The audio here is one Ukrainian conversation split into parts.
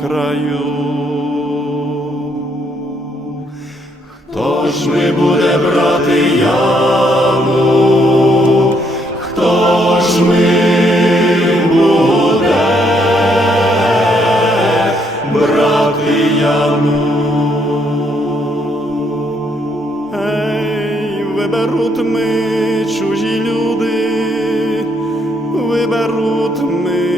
краю. Хто ж ми буде брати яму? Хто ж ми буде брати? Ей, виберуть ми чужі люди, виберуть ми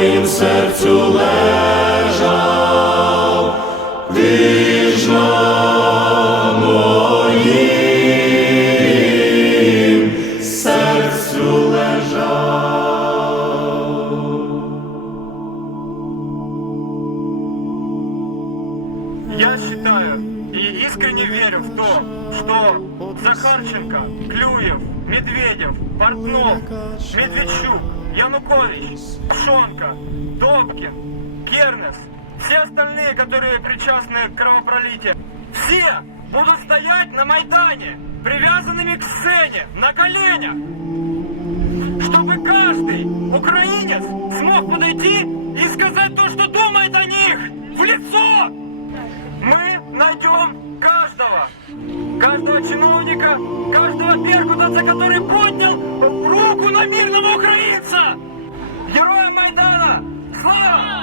Моїм серцю лежав, ти моїм серцю лежав. Я считаю и искренне верю в то, что Захарченко, Клюев, Медведев, Портнов, Медведчук, Янукович, Пшонка, Добкин, Кернес, все остальные, которые причастны к кровопролитию, все будут стоять на Майдане, привязанными к сцене, на коленях, чтобы каждый украинец смог подойти и сказать то, что думает о них в лицо. Мы найдем каждого чиновника, каждого беркутовца, который поднял руку на мирного украинца. Героям Майдана! Слава!